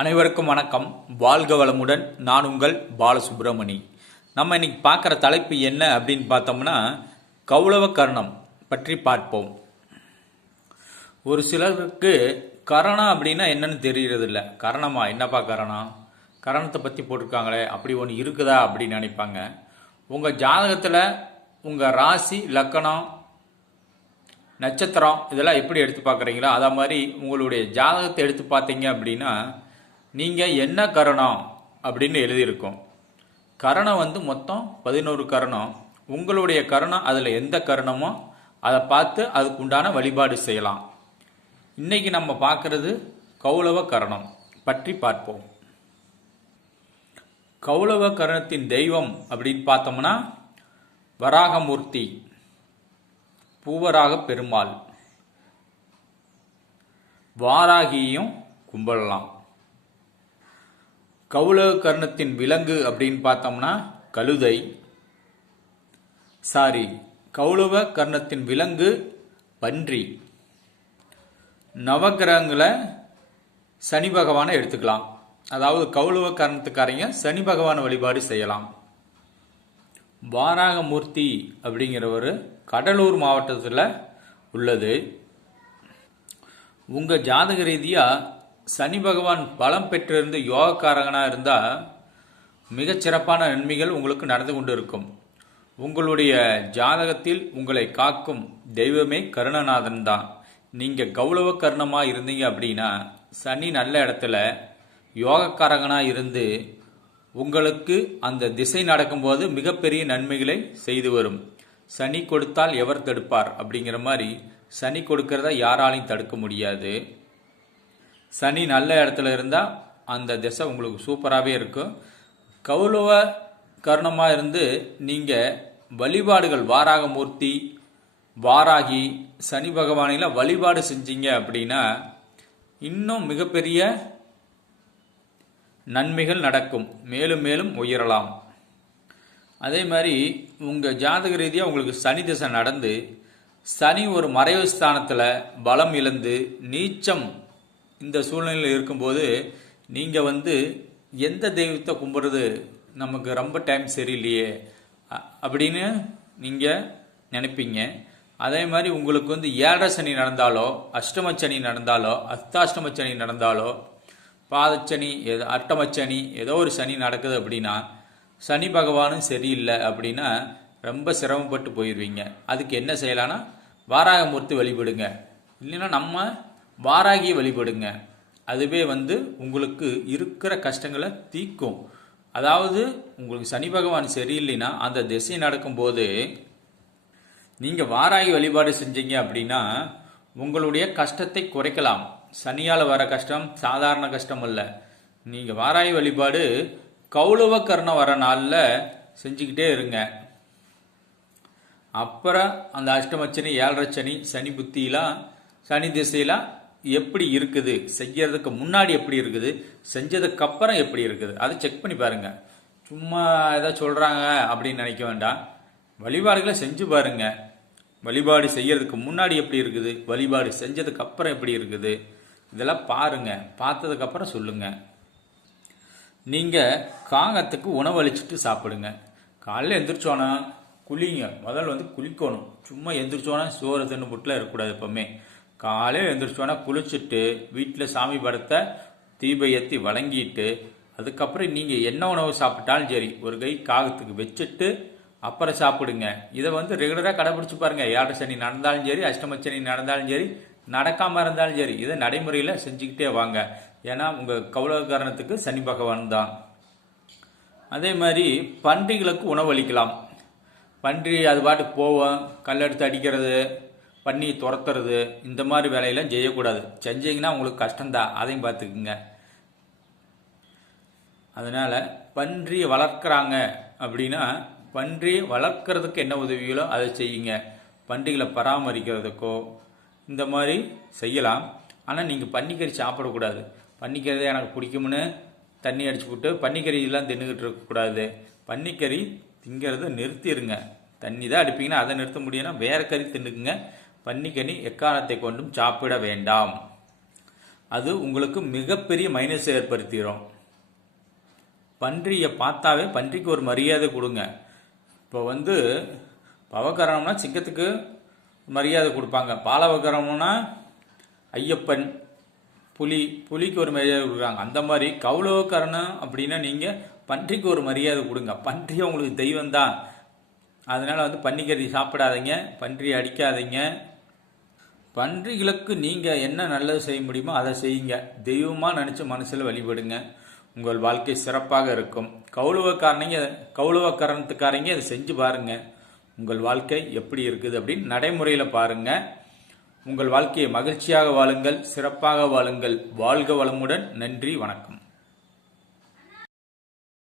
அனைவருக்கும் வணக்கம். வாழ்க வளமுடன். நான் உங்கள் பாலசுப்ரமணி. நம்ம இன்னைக்கு பார்க்குற தலைப்பு என்ன அப்படின்னு பார்த்தோம்னா, கௌளவ கர்ணம் பற்றி பார்ப்போம். ஒரு சிலருக்கு கரணம் அப்படின்னா என்னன்னு தெரியறதில்ல. கரணமா, என்னப்பா கரணம், கரணத்தை பற்றி போட்டிருக்காங்களே, அப்படி ஒன்று இருக்குதா அப்படின்னு நினைப்பாங்க. உங்கள் ஜாதகத்தில் உங்கள் ராசி, லக்கணம், நட்சத்திரம் இதெல்லாம் எப்படி எடுத்து பார்க்குறீங்களோ அதை மாதிரி உங்களுடைய ஜாதகத்தை எடுத்து பார்த்தீங்க அப்படின்னா நீங்கள் என்ன கரணம் அப்படின்னு எழுதியிருக்கோம். கரணம் மொத்தம் 11 கரணம். உங்களுடைய கரணம் அதில் எந்த கரணமோ அதை பார்த்து அதுக்கு உண்டான வழிபாடு செய்யலாம். இன்னைக்கு நம்ம பார்க்கறது கௌளவ கரணம் பற்றி பார்ப்போம். கௌளவ கரணத்தின் தெய்வம் அப்படின்னு பார்த்தோம்னா வராகமூர்த்தி, பூவராக பெருமாள், வாராகியும் கும்பிடலாம். கௌளவ கர்ணத்தின் விலங்கு அப்படின்னு பார்த்தோம்னா கழுதை. கௌளவ கர்ணத்தின் விலங்கு பன்றி. நவகிரகங்களை சனி பகவானை எடுத்துக்கலாம். அதாவது கௌளவ கர்ணத்துக்காரங்க சனி பகவான் வழிபாடு செய்யலாம். வாராகமூர்த்தி அப்படிங்கிறவர் கடலூர் மாவட்டத்தில் உள்ளது. உங்கள் ஜாதக ரீதியாக சனி பகவான் பலம் பெற்றிருந்து யோகக்காரகனாக இருந்தால் மிகச்சிறப்பான நன்மைகள் உங்களுக்கு நடந்து கொண்டு இருக்கும். உங்களுடைய ஜாதகத்தில் உங்களை காக்கும் தெய்வமே கருணநாதன் தான். நீங்கள் கௌளவ கர்ணமாக இருந்தீங்க அப்படின்னா சனி நல்ல இடத்துல யோகக்காரகனாக இருந்து உங்களுக்கு அந்த திசை நடக்கும்போது மிகப்பெரிய நன்மைகளை செய்து வரும். சனி கொடுத்தால் எவர் தடுப்பார் அப்படிங்கிற மாதிரி சனி கொடுக்கறத யாராலையும் தடுக்க முடியாது. சனி நல்ல இடத்துல இருந்தால் அந்த திசை உங்களுக்கு சூப்பராகவே இருக்கும். கௌளவ கர்ணமாக இருந்து நீங்கள் வழிபாடுகள் வாராகமூர்த்தி, வாராகி, சனி பகவானில் வழிபாடு செஞ்சீங்க அப்படின்னா இன்னும் மிகப்பெரிய நன்மைகள் நடக்கும். மேலும் மேலும் உயரலாம். அதே மாதிரி உங்கள் ஜாதக ரீதியாக உங்களுக்கு சனி திசை நடந்து சனி ஒரு மறைவு ஸ்தானத்தில் பலம் இழந்து நீச்சம் இந்த சூழ்நிலையில் இருக்கும்போது நீங்கள் எந்த தெய்வத்தை கும்பிட்றது, நமக்கு ரொம்ப டைம் சரியில்லையே அப்படின்னு நீங்கள் நினைப்பீங்க. அதே மாதிரி உங்களுக்கு 7 சனி நடந்தாலோ, அஷ்டமச்சனி நடந்தாலோ, அஸ்தாஷ்டம சனி நடந்தாலோ, பாதச்சனி, அட்டமச்சனி, ஏதோ ஒரு சனி நடக்குது அப்படின்னா சனி பகவானும் சரியில்லை அப்படின்னா ரொம்ப சிரமப்பட்டு போயிடுவீங்க. அதுக்கு என்ன செய்யலான்னா வாராகமூர்த்தி வழிபடுங்க, இல்லைன்னா நம்ம வாராகி வழிபடுங்க. அதுவே உங்களுக்கு இருக்கிற கஷ்டங்களை தீர்க்கும். அதாவது உங்களுக்கு சனி பகவான் சரியில்லைன்னா அந்த திசை நடக்கும்போது நீங்கள் வாராகி வழிபாடு செஞ்சீங்க அப்படின்னா உங்களுடைய கஷ்டத்தை குறைக்கலாம். சனியால் வர கஷ்டம் சாதாரண கஷ்டம் அல்ல. நீங்கள் வாராகி வழிபாடு கௌளவ கர்ணம் வர நாளில் செஞ்சுக்கிட்டே இருங்க. அப்புறம் அந்த அஷ்டமச்சனி, 7 சனி, சனி புத்தியெலாம், சனி திசையெல்லாம் எப்படி இருக்குது, செய்யறதுக்கு முன்னாடி எப்படி இருக்குது, செஞ்சதுக்கு அப்புறம் எப்படி இருக்குது, அதை செக் பண்ணி பாருங்க. சும்மா ஏதோ சொல்றாங்க அப்படின்னு நினைக்க வேண்டாம். வழிபாடுகளை செஞ்சு பாருங்க. வழிபாடு செய்யறதுக்கு முன்னாடி எப்படி இருக்குது, வழிபாடு செஞ்சதுக்கு அப்புறம் எப்படி இருக்குது, இதெல்லாம் பாருங்க. பார்த்ததுக்கு அப்புறம் சொல்லுங்க. நீங்க காகத்துக்கு உணவு அளிச்சுட்டு சாப்பிடுங்க. காலையில் எந்திரிச்சோன்னா குளிங்க. முதல்ல குளிக்கணும். சும்மா எந்திரிச்சோன்னா சோறு தின்னு புட்டில் இருக்கக்கூடாது. எப்பவுமே காலையில் எழுந்திரிச்சோன்னா குளிச்சுட்டு வீட்டில் சாமி படத்தை தீப ஏற்றி வழங்கிட்டு அதுக்கப்புறம் நீங்கள் என்ன உணவு சாப்பிட்டாலும் சரி ஒரு கை காகத்துக்கு வச்சுட்டு அப்புறம் சாப்பிடுங்க. இதை ரெகுலராக கடைபிடிச்சு பாருங்க. 7 சனி நடந்தாலும் சரி, அஷ்டமச்சனி நடந்தாலும் சரி, நடக்காமல் இருந்தாலும் சரி, இதை நடைமுறையில் செஞ்சுக்கிட்டே வாங்க. ஏன்னா உங்கள் கௌளவ கர்ணத்துக்கு சனி பகவான் தான். அதே மாதிரி பன்றிகளுக்கு உணவு அளிக்கலாம். பன்றி அது பாட்டுக்கு போவோம், கல்லெடுத்து அடிக்கிறது, பண்ணி துரத்துறது, இந்த மாதிரி வேலையெல்லாம் செய்யக்கூடாது. செஞ்சீங்கன்னா உங்களுக்கு கஷ்டம்தான், அதையும் பார்த்துக்குங்க. அதனால் பன்றியை வளர்க்குறாங்க அப்படின்னா பன்றியை வளர்க்குறதுக்கு என்ன உதவிகளோ அதை செய்யுங்க. பன்றிகளை பராமரிக்கிறதுக்கோ இந்த மாதிரி செய்யலாம். ஆனால் நீங்கள் பன்னிக்கறி சாப்பிடக்கூடாது. பன்னிக்கறி எனக்கு பிடிக்கும்னு தண்ணி அடிச்சு விட்டு பன்னிக்கறியெல்லாம் தின்னுக்கிட்டு இருக்கக்கூடாது. பன்னிக்கறி திங்கிறத நிறுத்திடுங்க. தண்ணி தான் அடிப்பீங்கன்னா அதை நிறுத்த முடியும்னா வேற கறி தின்னுக்குங்க. பன்னிக்கறி எக்காரணத்தை கொண்டும் சாப்பிட வேண்டாம். அது உங்களுக்கு மிகப்பெரிய மைனஸ் ஏற்படுத்திடும். பன்றியை பார்த்தாவே பன்றிக்கு ஒரு மரியாதை கொடுங்க. இப்போ பவகரணம்னா சிங்கத்துக்கு மரியாதை கொடுப்பாங்க, பாலவகரணம்னா ஐயப்பன், புலிக்கு ஒரு மரியாதை கொடுக்குறாங்க. அந்த மாதிரி கௌலவகரணம் அப்படின்னா நீங்கள் பன்றிக்கு ஒரு மரியாதை கொடுங்க. பன்றி உங்களுக்கு தெய்வம் தான். அதனால் பன்னிக்கறி சாப்பிடாதீங்க, பன்றியை அடிக்காதீங்க. பன்றிகளுக்கு நீங்கள் என்ன நல்லது செய்ய முடியுமோ அதை செய்யுங்க. தெய்வமாக நினச்சி மனசில் வழிபடுங்க. உங்கள் வாழ்க்கை சிறப்பாக இருக்கும். கௌலவக்கரணத்துக்காரங்க அதை செஞ்சு பாருங்க. உங்கள் வாழ்க்கை எப்படி இருக்குது அப்படின்னு நடைமுறையில் பாருங்க. உங்கள் வாழ்க்கையை மகிழ்ச்சியாக வாழுங்கள், சிறப்பாக வாழுங்கள். வாழ்க வளமுடன். நன்றி, வணக்கம்.